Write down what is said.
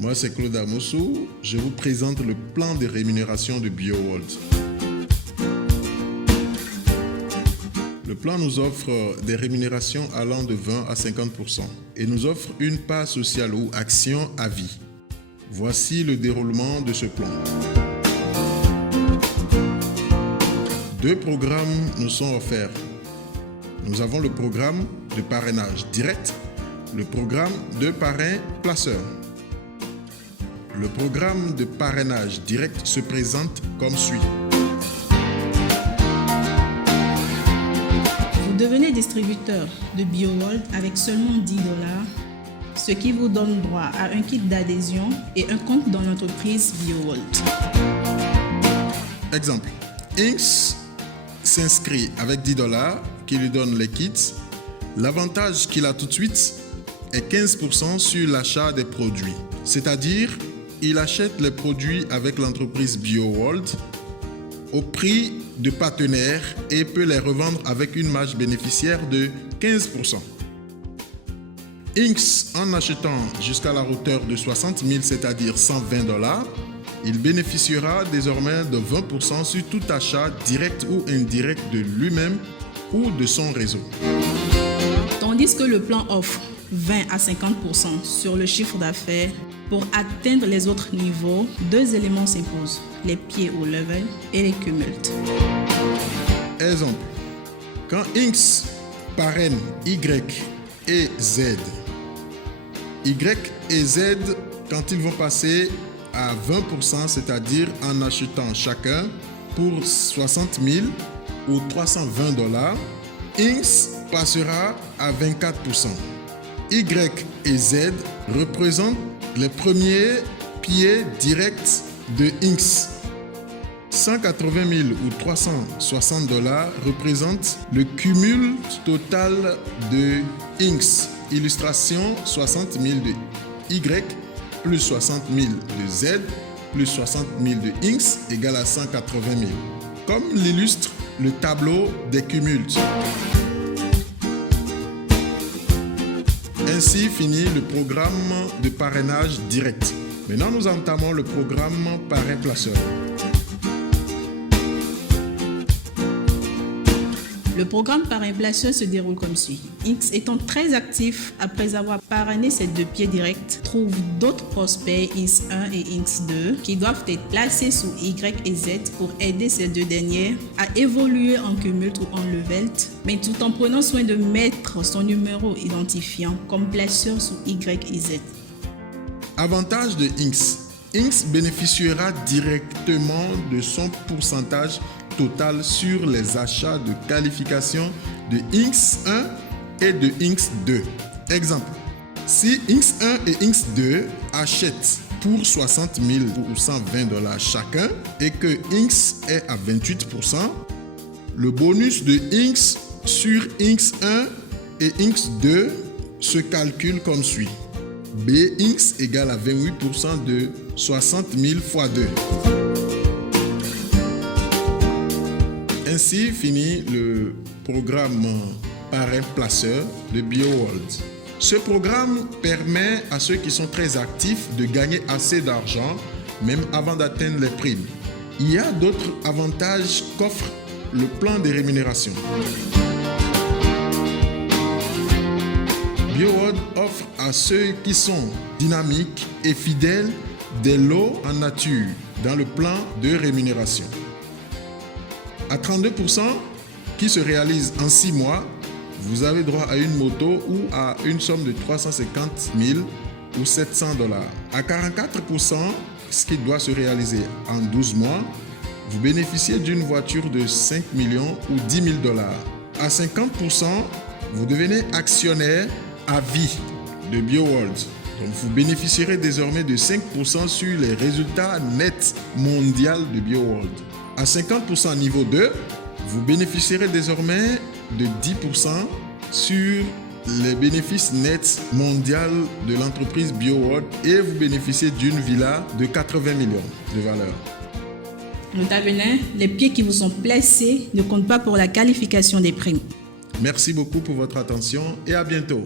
Moi, c'est Claude Amossou. Je vous présente le plan de rémunération de BioWorld. Le plan nous offre des rémunérations allant de 20 à 50% et nous offre une part sociale ou action à vie. Voici le déroulement de ce plan. 2 programmes nous sont offerts. Nous avons le programme de parrainage direct, le programme de parrain placeur. Le programme de parrainage direct se présente comme suit. Vous devenez distributeur de BioWorld avec seulement $10, ce qui vous donne droit à un kit d'adhésion et un compte dans l'entreprise BioWorld. Exemple, Inks s'inscrit avec $10 qui lui donne les kits. L'avantage qu'il a tout de suite est 15% sur l'achat des produits. C'est-à-dire, il achète les produits avec l'entreprise BioWorld au prix de partenaire et peut les revendre avec une marge bénéficiaire de 15%. Inks, en achetant jusqu'à la hauteur de 60 000, c'est-à-dire $120, il bénéficiera désormais de 20% sur tout achat direct ou indirect de lui-même ou de son réseau. Tandis que le plan offre 20 à 50% sur le chiffre d'affaires. Pour atteindre les autres niveaux, 2 éléments s'imposent, les pieds au level et les cumultes. Exemple, quand Inks parraine Y et Z, Y et Z, quand ils vont passer à 20%, c'est-à-dire en achetant chacun pour 60 000 ou $320, Inks passera à 24%. Y et Z représentent les premiers pieds directs de Inks. 180 000 ou $360 représentent le cumul total de Inks. Illustration 60 000 de Y plus 60 000 de Z plus 60 000 de Inks égale à 180 000. Comme l'illustre le tableau des cumultes. Ainsi finit le programme de parrainage direct. Maintenant, nous entamons le programme parrain placeur. Le programme parrain placeur se déroule comme suit. Inks étant très actif après avoir parrainé ses 2 pieds directs, trouve d'autres prospects Inks1 et Inks2 qui doivent être placés sous Y et Z pour aider ces 2 derniers à évoluer en cumulate ou en levelt, mais tout en prenant soin de mettre son numéro identifiant comme placeur sous Y et Z. Avantage de Inks. Inks bénéficiera directement de son pourcentage total sur les achats de qualification de Inks1 et de Inks2. Exemple, si Inks1 et Inks2 achètent pour 60 000 ou $120 chacun et que Inks est à 28%, le bonus de Inks sur Inks1 et Inks2 se calcule comme suit. B Inks égale à 28% de 60 000 fois 2. Ainsi finit le programme parrain placeur de BioWorld. Ce programme permet à ceux qui sont très actifs de gagner assez d'argent, même avant d'atteindre les primes. Il y a d'autres avantages qu'offre le plan de rémunération. BioWorld offre à ceux qui sont dynamiques et fidèles des lots en nature dans le plan de rémunération. À 32% qui se réalise en 6 mois, vous avez droit à une moto ou à une somme de 350 000 ou $700. À 44%, ce qui doit se réaliser en 12 mois, vous bénéficiez d'une voiture de 5 millions ou $10 000. À 50%, vous devenez actionnaire à vie de BioWorld. Donc vous bénéficierez désormais de 5% sur les résultats nets mondiaux de BioWorld. À 50% niveau 2, vous bénéficierez désormais de 10% sur les bénéfices nets mondiaux de l'entreprise BioWorld et vous bénéficiez d'une villa de 80 millions de valeur. Notez bien, les pieds qui vous sont placés ne comptent pas pour la qualification des primes. Merci beaucoup pour votre attention et à bientôt.